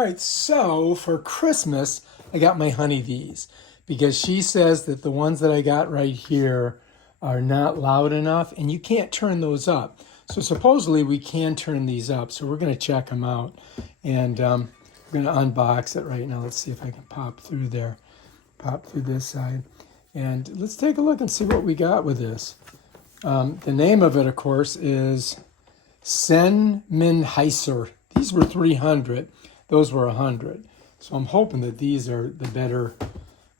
right, so for Christmas, I got my honey these because she says that the ones that I got right here are not loud enough and you can't turn those up. So supposedly we can turn these up. So we're going to check them out and we're going to unbox it right now. Let's see if I can pop through there, pop through this side. And let's take a look and see what we got with this. The name of it, of course, is Sennheiser. These were 300. Those were 100. So I'm hoping that these are the better,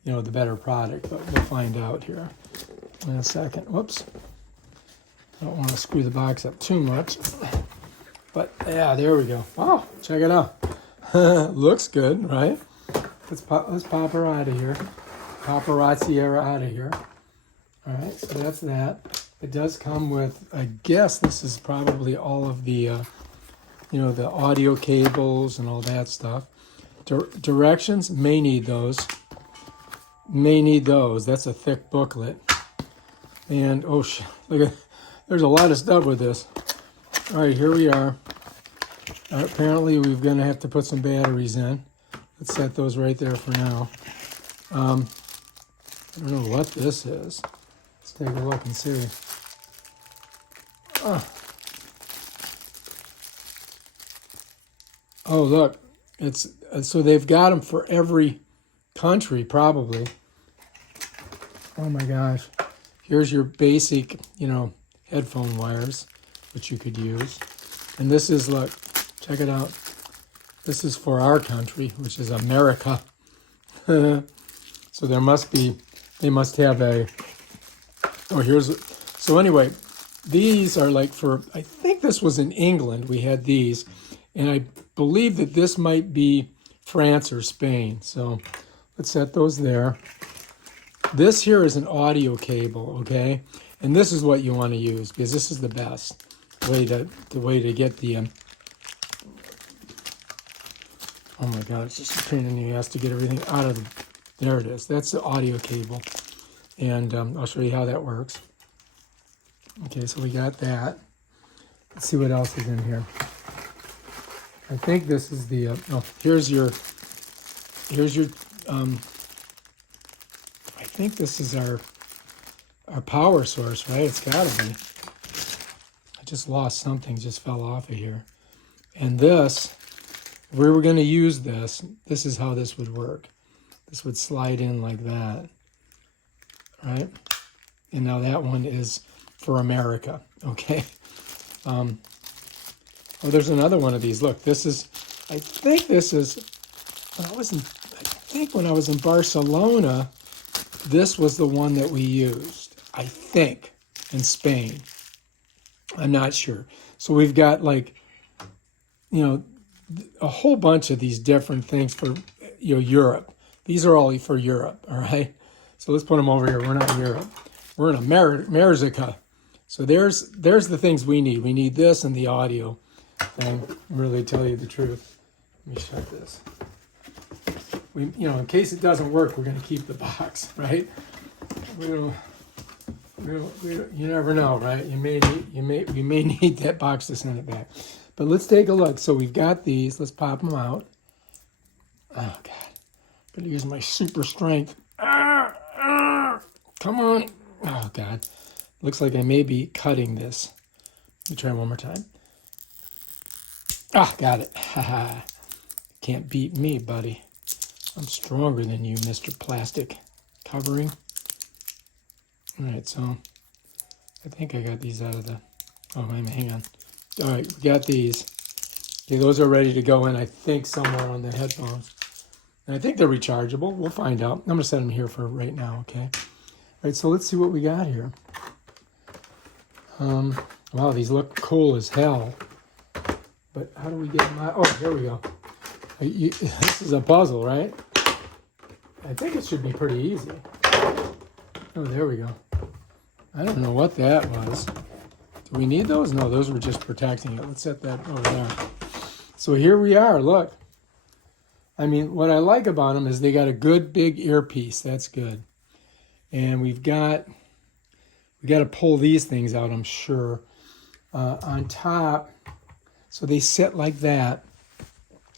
the better product, but we'll find out here in a second. Whoops. I don't want to screw the box up too much. But yeah, there we go. Wow, check it out. Looks good, right? Let's pop her out of here. Paparazzi era out of here. All right, so that's that. It does come with, I guess this is probably all of the the audio cables and all that stuff. Directions, may need those. May need those. That's a thick booklet. And, oh, look at, there's a lot of stuff with this. All right, here we are. Apparently, we're going to have to put some batteries in. Let's set those right there for now. I don't know what this is. Let's take a look and see. Oh, look, it's so they've got them for every country, probably. Oh my gosh. Here's your basic, headphone wires, which you could use. And this is, look, check it out. This is for our country, which is America. So they must have a, so anyway, these are like for, I think this was in England, we had these. And I believe that this might be France or Spain. So let's set those there. This here is an audio cable, okay? And this is what you want to use because this is the best way to get the, oh my God, it's just a pain in the ass to get everything out of the, there it is. That's the audio cable. And I'll show you how that works. Okay, so we got that. Let's see what else is in here. I think this is the, here's your, I think this is our power source, right? It's gotta be. I just lost something, just fell off of here. And this, if we were gonna use this is how this would work. This would slide in like that, right? And now that one is for America, okay? Oh, there's another one of these. Look, this is, I think this is, when I was in Barcelona, this was the one that we used, I think, in Spain. I'm not sure. So we've got like, a whole bunch of these different things for, Europe. These are all for Europe, all right? So let's put them over here. We're not in Europe. We're in America. So there's the things we need. We need this and the audio thing, really tell you the truth. Let me shut this. In case it doesn't work, we're going to keep the box, right? You never know, right? We may need that box to send it back. But let's take a look. So we've got these. Let's pop them out. Oh God, I'm going to use my super strength. Come on. Oh God, looks like I may be cutting this. Let me try one more time. Ah, got it. Haha. Can't beat me, buddy. I'm stronger than you, Mr. Plastic Covering. All right, so I think I got these out of the, hang on. All right, we got these. Okay, those are ready to go in, I think, somewhere on the headphones. And I think they're rechargeable. We'll find out. I'm going to set them here for right now, okay? All right, so let's see what we got here. Wow, these look cool as hell. But how do we get them out? Oh, there we go. This is a puzzle, right? I think it should be pretty easy. Oh, there we go. I don't know what that was. Do we need those? No, those were just protecting it. Let's set that over there. So here we are, look. I mean, what I like about them is they got a good big earpiece. That's good. And we got to pull these things out, I'm sure. On top, so they sit like that.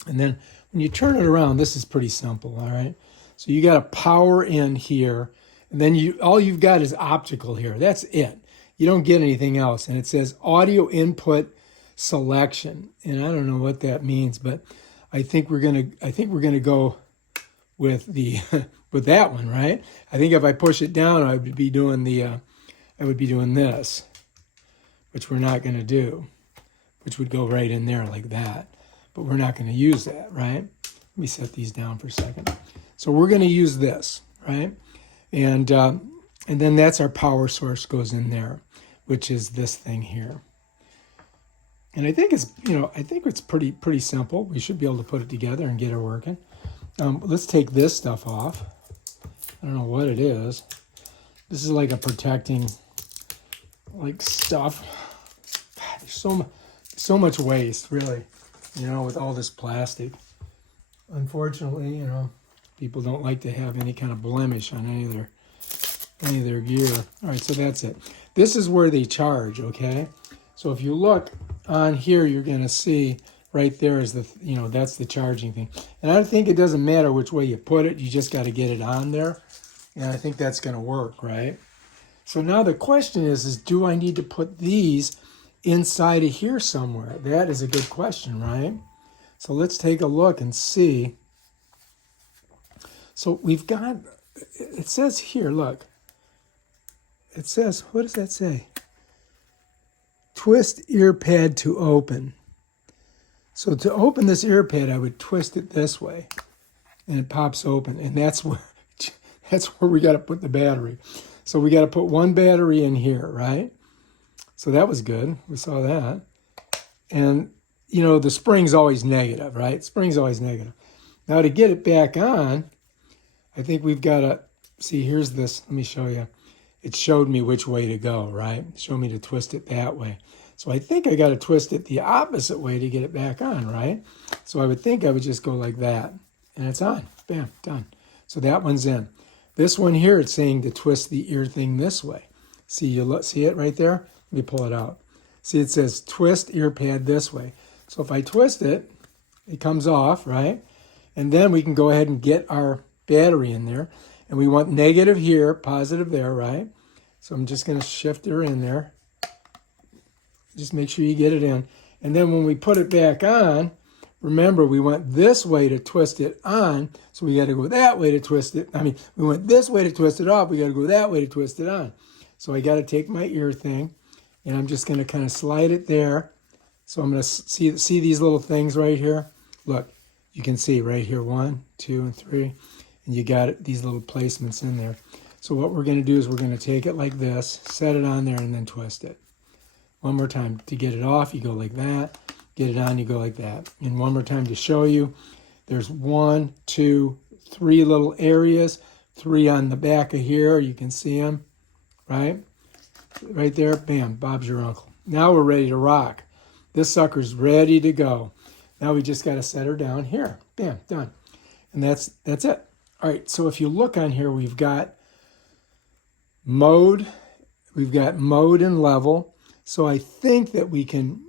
And then when you turn it around, this is pretty simple, all right? So you got a power in here, and then all you've got is optical here. That's it. You don't get anything else. And it says audio input selection. And I don't know what that means, but I think we're gonna go with the with that one, right? I think if I push it down, I would be doing this, which we're not gonna do, which would go right in there like that. But we're not gonna use that, right? Let me set these down for a second. So we're gonna use this, right? And then that's our power source goes in there, which is this thing here. And I think it's pretty simple. We should be able to put it together and get it working. Let's take this stuff off. I don't know what it is. This is like a protecting like stuff. There's so much waste, really, with all this plastic. Unfortunately, people don't like to have any kind of blemish on any of their gear. All right, so that's it. This is where they charge, okay? So if you look on here, you're going to see right there is that's the charging thing. And I think it doesn't matter which way you put it. You just got to get it on there. And I think that's going to work, right? So now the question is do I need to put these inside of here somewhere? That is a good question, right? So let's take a look and see. So we've got, it says here, look. It says, what does that say? Twist ear pad to open. So to open this ear pad, I would twist it this way, and it pops open. And that's where we got to put the battery. So we got to put one battery in here, right? So that was good. We saw that. And, the spring's always negative, right? Spring's always negative. Now to get it back on, I think we've got to, see, here's this. Let me show you. It showed me which way to go, right? It showed me to twist it that way. So I think I got to twist it the opposite way to get it back on, right? So I would think I would just go like that. And it's on. Bam, done. So that one's in. This one here, it's saying to twist the ear thing this way. See it right there? Let me pull it out. See, it says twist ear pad this way. So if I twist it, it comes off, right? And then we can go ahead and get our battery in there. And we want negative here, positive there, right? So I'm just going to shift her in there. Just make sure you get it in. And then when we put it back on, remember, we went this way to twist it on, so we got to go that way to twist it. We went this way to twist it off. We got to go that way to twist it on. So I got to take my ear thing, and I'm just going to kind of slide it there. So I'm going to see these little things right here. Look, you can see right here, 1, 2, and 3. And you got these little placements in there. So what we're going to do is we're going to take it like this, set it on there, and then twist it. One more time. To get it off, you go like that. Get it on, you go like that. And one more time to show you. There's 1, 2, 3 little areas. 3 on the back of here. You can see them, right? Right there. Bam. Bob's your uncle. Now we're ready to rock. This sucker's ready to go. Now we just got to set her down here. Bam. Done. And that's it. All right, so if you look on here, we've got mode and level. So I think that we can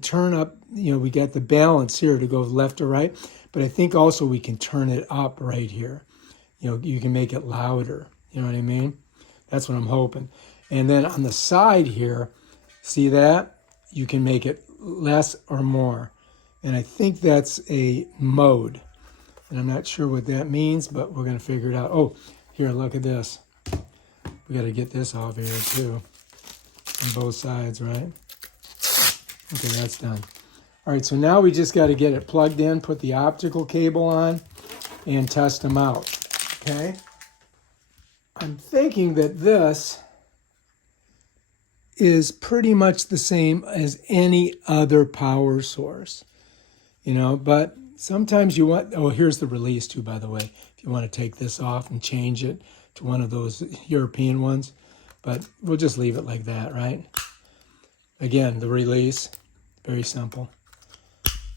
turn up, we got the balance here to go left or right, but I think also we can turn it up right here. You can make it louder, you know what I mean? That's what I'm hoping. And then on the side here, see that? You can make it less or more. And I think that's a mode. And I'm not sure what that means, but we're going to figure it out. Oh, here, look at this. We got to get this off here too. On both sides, right? Okay, that's done. All right, so now we just got to get it plugged in, put the optical cable on, and test them out, okay? I'm thinking that this is pretty much the same as any other power source, but sometimes you want, here's the release too, by the way, if you want to take this off and change it to one of those European ones, but we'll just leave it like that, right? Again, the release, very simple.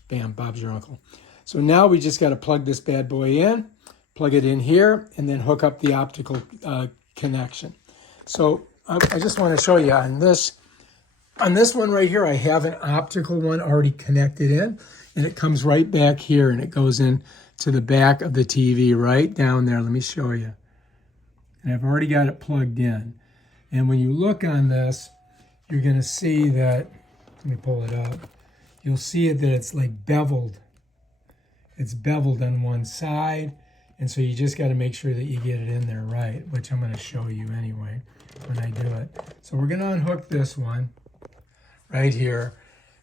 Bam, Bob's your uncle. So now we just got to plug this bad boy in, plug it in here, and then hook up the optical connection. So I just want to show you on this one right here, I have an optical one already connected in. and it comes right back here, and it goes in to the back of the TV right down there. Let me show you. And I've already got it plugged in. And when you look on this, you're going to see that, let me pull it up, you'll see that it's like beveled. It's beveled on one side, and so you just got to make sure that you get it in there right, which I'm going to show you anyway when I do it. So we're going to unhook this one right here,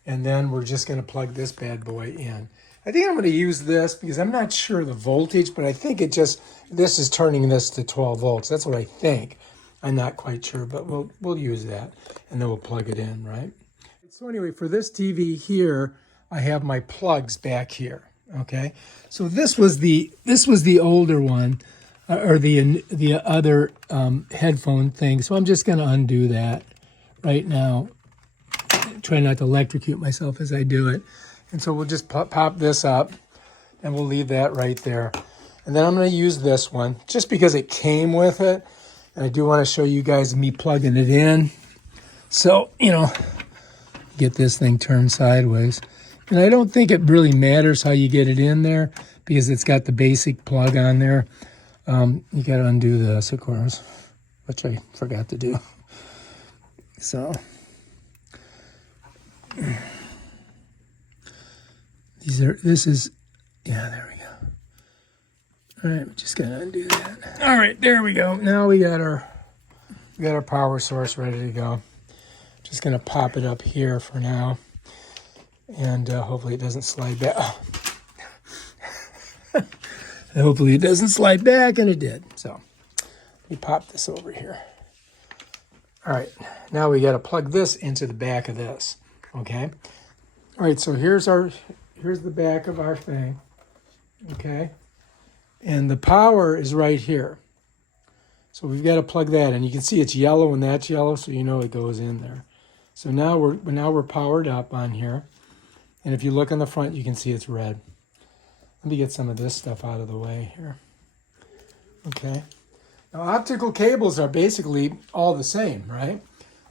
and then we're just going to plug this bad boy in. I think I'm going to use this because I'm not sure the voltage, but I think it just, this is turning this to 12 volts. That's what I think. I'm not quite sure, but we'll use that, and then we'll plug it in, right? So anyway, for this TV here, I have my plugs back here, okay? So this was the older one, or the other headphone thing. So I'm just going to undo that right now. Try not to electrocute myself as I do it. And so we'll just pop this up, and we'll leave that right there. And then I'm going to use this one just because it came with it. And I do want to show you guys me plugging it in. So, get this thing turned sideways. And I don't think it really matters how you get it in there because it's got the basic plug on there. You got to undo this, of course, which I forgot to do. So yeah, there we go. All right, we just got to undo that. All right, there we go. Now we got our power source ready to go. Just going to pop it up here for now, and hopefully it doesn't slide back. Hopefully it doesn't slide back, and it did. So let me pop this over here. All right, now we got to plug this into the back of this. Okay. All right, so here's the back of our thing. Okay, and the power is right here. So we've got to plug that in. You can see it's yellow and that's yellow, so you know it goes in there. So now we're powered up on here. And if you look on the front, you can see it's red. Let me get some of this stuff out of the way here. Okay. Now optical cables are basically all the same, right?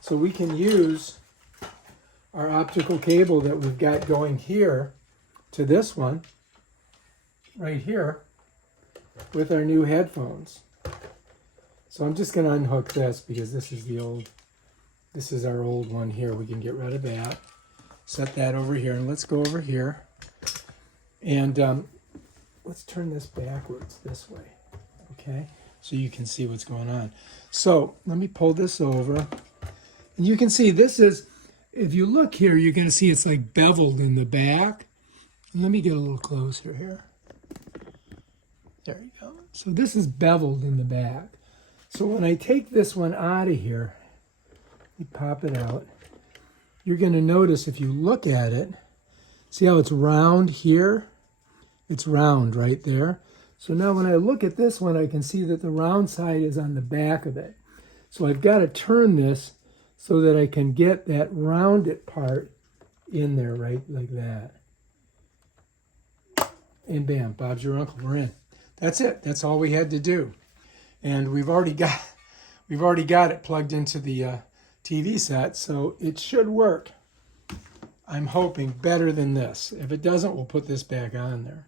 So we can use our optical cable that we've got going here to this one right here with our new headphones. So I'm just going to unhook this because this is our old one here. We can get rid of that. Set that over here, and let's go over here. And let's turn this backwards this way, okay? So you can see what's going on. So let me pull this over. And you can see this is, if you look here, you're going to see it's like beveled in the back. And let me get a little closer here. There you go. So this is beveled in the back. So when I take this one out of here, you pop it out, you're going to notice if you look at it, see how it's round here? It's round right there. So now when I look at this one, I can see that the round side is on the back of it. So I've got to turn this so that I can get that rounded part in there, right, like that. And bam, Bob's your uncle, we're in. That's it. That's all we had to do. And we've already got it plugged into the TV set, so it should work. I'm hoping better than this. If it doesn't, we'll put this back on there.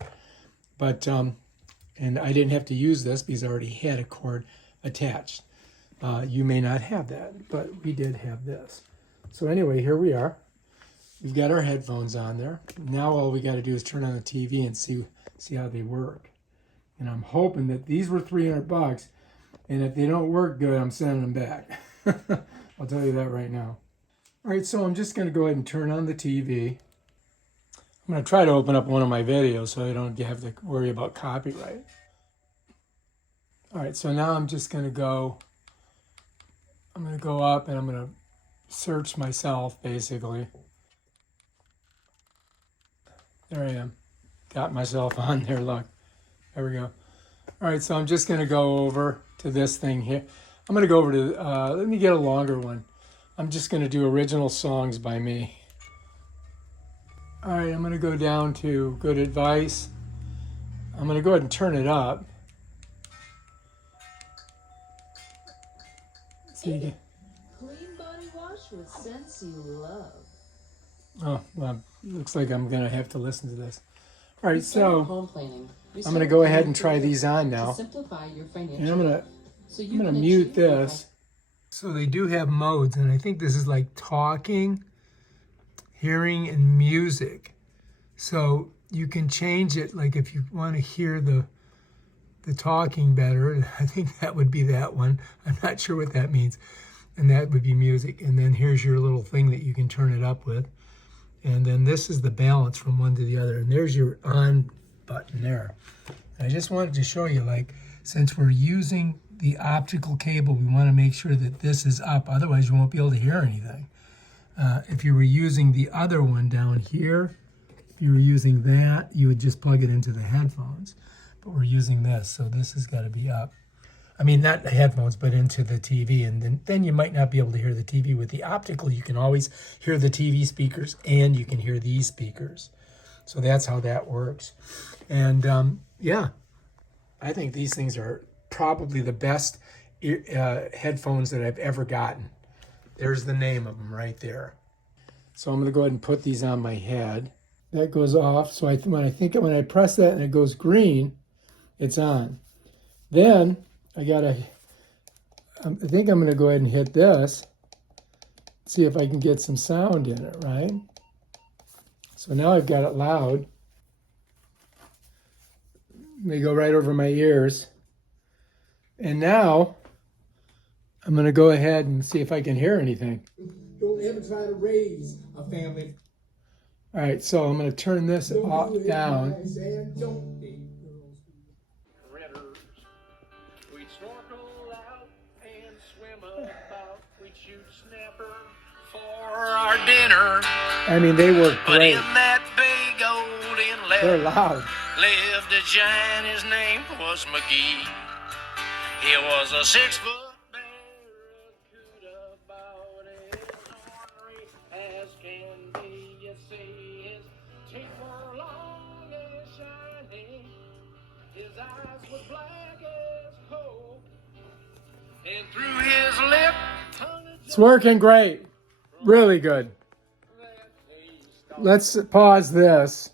But and I didn't have to use this because I already had a cord attached. You may not have that, but we did have this. So anyway, here we are. We've got our headphones on there. Now all we got to do is turn on the TV and see how they work. And I'm hoping that these were $300, and if they don't work good, I'm sending them back. I'll tell you that right now. All right, so I'm just going to go ahead and turn on the TV. I'm going to try to open up one of my videos so I don't have to worry about copyright. All right, so now I'm just going to go up and I'm going to search myself, basically. There I am. Got myself on there, look. There we go. All right, so I'm just going to go over to this thing here. I'm going to go over to, let me get a longer one. I'm just going to do original songs by me. All right, I'm going to go down to good advice. I'm going to go ahead and turn it up. Clean body wash with scents you love. Oh, well, looks like I'm gonna have to listen to this. All right, so Home planning. I'm gonna go ahead and try these on now. Simplify your financial And I'm gonna life so you can mute achieve this. So they do have modes, and I think this is like talking, hearing, and music. So you can change it, like if you want to hear the talking better, I think that would be that one. I'm not sure what that means. And that would be music. And then here's your little thing that you can turn it up with. And then this is the balance from one to the other. And there's your on button there. And I just wanted to show you, like, since we're using the optical cable, we want to make sure that this is up. Otherwise, you won't be able to hear anything. If you were using the other one down here, if you were using that, you would just plug it into the headphones. But we're using this, so this has got to be up. I mean, not the headphones, but into the TV. And then you might not be able to hear the TV. With the optical, you can always hear the TV speakers and you can hear these speakers. So that's how that works. And yeah, I think these things are probably the best headphones that I've ever gotten. There's the name of them right there. So I'm going to go ahead and put these on my head. That goes off. So when I press that and it goes green, it's on. Then I think I'm going to go ahead and hit this, see if I can get some sound in it, right? So now I've got it loud. They go right over my ears. And now I'm going to go ahead and see if I can hear anything. Don't ever try to raise a family. All right, so I'm going to turn this off down. We'd snorkel out and swim about. We'd shoot snapper for our dinner. I mean, they work But great. in that big old inlet They're loud. lived a giant. His name was McGee. He was a 6-foot barracuda, about as ornery as can be. You see, his teeth were long and shiny. His eyes were black as coal, and through his lip hung a It's working great. Really good. Let's pause this.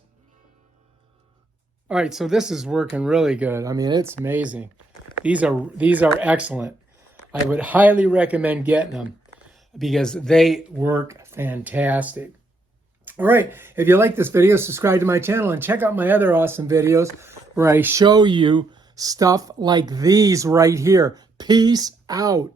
All right, so this is working really good. I mean, it's amazing. These are excellent. I would highly recommend getting them because they work fantastic. All right, if you like this video, subscribe to my channel and check out my other awesome videos where I show you stuff like these right here. Peace out.